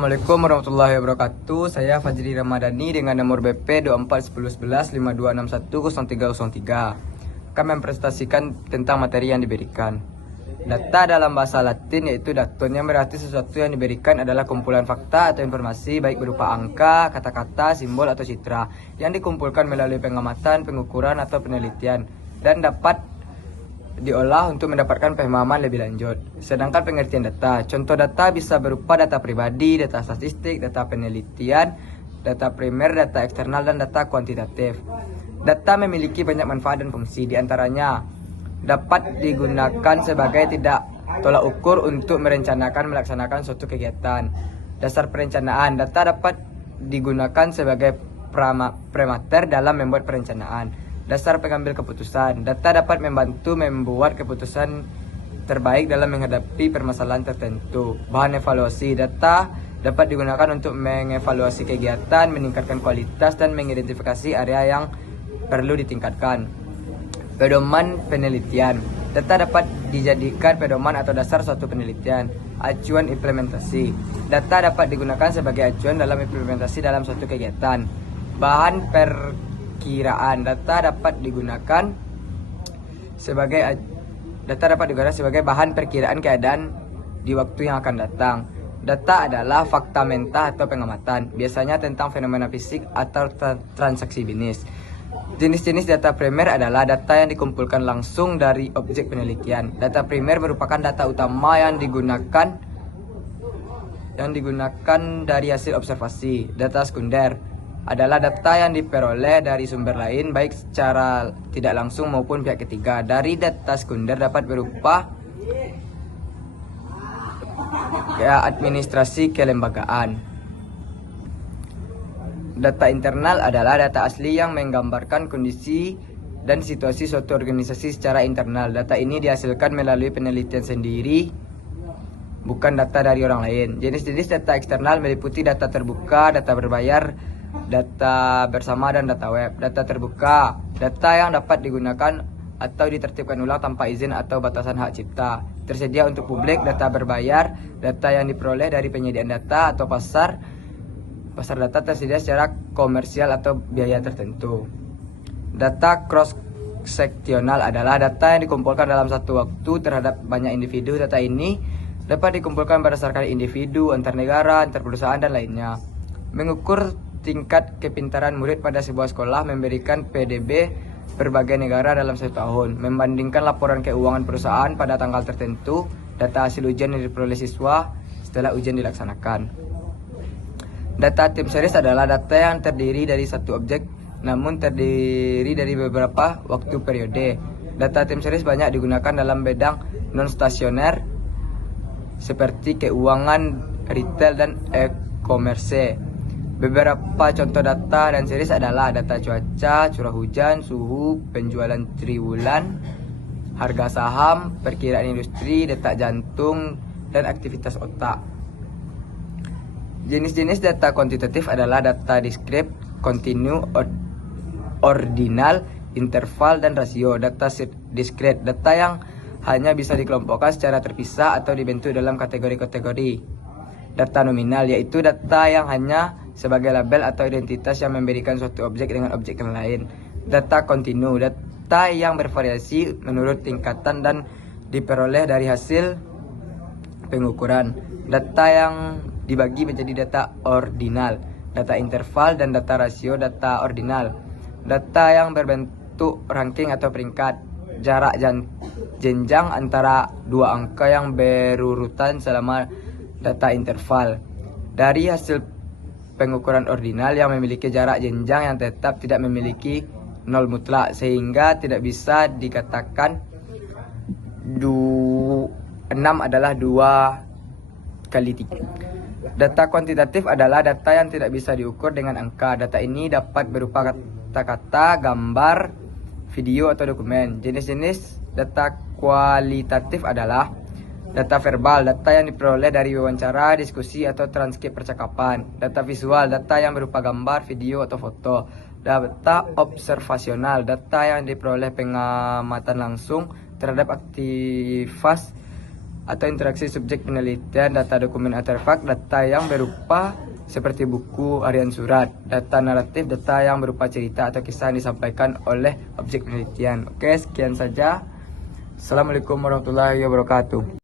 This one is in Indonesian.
Assalamualaikum warahmatullahi wabarakatuh. Saya Fajri Ramadhani dengan nomor BP 24101152610303 akan mempresentasikan tentang materi yang diberikan. Data dalam bahasa Latin yaitu daton, yang berarti sesuatu yang diberikan adalah kumpulan fakta atau informasi baik berupa angka, kata-kata, simbol atau citra yang dikumpulkan melalui pengamatan, pengukuran atau penelitian dan dapat diolah untuk mendapatkan pemahaman lebih lanjut. Sedangkan pengertian data, contoh data bisa berupa data pribadi, data statistik, data penelitian, data primer, data eksternal, dan data kuantitatif. Data memiliki banyak manfaat dan fungsi, diantaranya dapat digunakan sebagai tidak tolak ukur untuk melaksanakan suatu kegiatan. Dasar perencanaan, data dapat digunakan sebagai parameter dalam membuat perencanaan. Dasar pengambil keputusan, data dapat membantu membuat keputusan terbaik dalam menghadapi permasalahan tertentu. Bahan evaluasi, data dapat digunakan untuk mengevaluasi kegiatan, meningkatkan kualitas, dan mengidentifikasi area yang perlu ditingkatkan. Pedoman penelitian, data dapat dijadikan pedoman atau dasar suatu penelitian. Acuan implementasi, data dapat digunakan sebagai acuan dalam implementasi dalam suatu kegiatan. Bahan perkiraan, data dapat digunakan sebagai bahan perkiraan keadaan di waktu yang akan datang. Data adalah fakta mentah atau pengamatan, biasanya tentang fenomena fisik atau transaksi bisnis. Jenis-jenis data primer adalah data yang dikumpulkan langsung dari objek penelitian. Data primer merupakan data utama yang digunakan dari hasil observasi. Data sekunder adalah data yang diperoleh dari sumber lain, baik secara tidak langsung maupun pihak ketiga. Dari data sekunder dapat berupa administrasi kelembagaan. Data internal adalah data asli yang menggambarkan kondisi dan situasi suatu organisasi secara internal. Data ini dihasilkan melalui penelitian sendiri, bukan data dari orang lain. Jenis-jenis data eksternal meliputi data terbuka, data berbayar, data bersama, dan data web. Data terbuka, data yang dapat digunakan atau ditertibkan ulang tanpa izin atau batasan hak cipta. Tersedia untuk publik. Data berbayar, data yang diperoleh dari penyediaan data atau pasar data tersedia secara komersial atau biaya tertentu. Data cross-seksional adalah data yang dikumpulkan dalam satu waktu terhadap banyak individu. Data ini dapat dikumpulkan berdasarkan individu, antar negara, antar perusahaan, dan lainnya. Mengukur tingkat kepintaran murid pada sebuah sekolah, memberikan PDB berbagai negara dalam satu tahun, membandingkan laporan keuangan perusahaan pada tanggal tertentu, data hasil ujian yang diperoleh siswa setelah ujian dilaksanakan. Data time series adalah data yang terdiri dari satu objek namun terdiri dari beberapa waktu periode. Data time series banyak digunakan dalam bidang non-stasioner seperti keuangan, retail, dan e-commerce. Beberapa contoh data dan series adalah data cuaca, curah hujan, suhu, penjualan triwulan, harga saham, perkiraan industri, detak jantung, dan aktivitas otak. Jenis-jenis data kuantitatif adalah data diskrit, kontinu, ordinal, interval, dan rasio. Data diskrit, data yang hanya bisa dikelompokkan secara terpisah atau dibentuk dalam kategori-kategori. Data nominal, yaitu data yang hanya sebagai label atau identitas yang memberikan suatu objek dengan objek yang lain. Data kontinu, data yang bervariasi menurut tingkatan dan diperoleh dari hasil pengukuran. Data yang dibagi menjadi data ordinal, data interval, dan data rasio. Data ordinal, data yang berbentuk ranking atau peringkat, jarak jenjang antara dua angka yang berurutan selama. Data interval, dari hasil pengukuran ordinal yang memiliki jarak jenjang yang tetap, tidak memiliki nol mutlak, sehingga tidak bisa dikatakan 6 adalah 2 kali 3. Data kuantitatif adalah data yang tidak bisa diukur dengan angka. Data ini dapat berupa kata-kata, gambar, video, atau dokumen. Jenis-jenis data kualitatif adalah data verbal, data yang diperoleh dari wawancara, diskusi, atau transkrip percakapan. Data visual, data yang berupa gambar, video, atau foto. Data observasional, data yang diperoleh pengamatan langsung terhadap atau interaksi subjek penelitian, data dokumen artefak, data yang berupa seperti buku, harian surat, data naratif, data yang berupa cerita atau kisah yang disampaikan oleh objek penelitian. Oke, sekian saja. Assalamualaikum warahmatullahi wabarakatuh.